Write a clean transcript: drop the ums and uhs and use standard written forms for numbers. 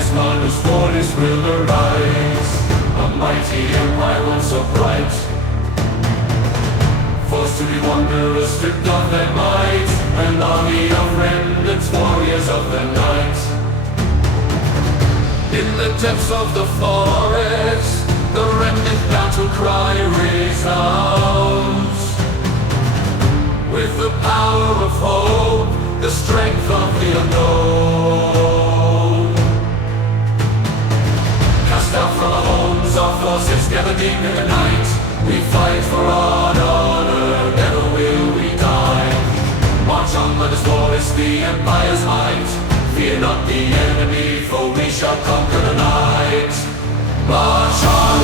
strongest man whose stories will arise. A mighty empire once so bright, forced to be wanderers, stripped of their might, an army of remnants, warriors of the night. In the depths of the forest, the remnant battle cry resounds. With the power of hope, the strength of the unknown. Cast out from our homes, our forces gather deep in the night. We fight for our honor, never will we die. March on, let us forest the empire's might. Fear not the enemy, for we shall conquer the night. March on!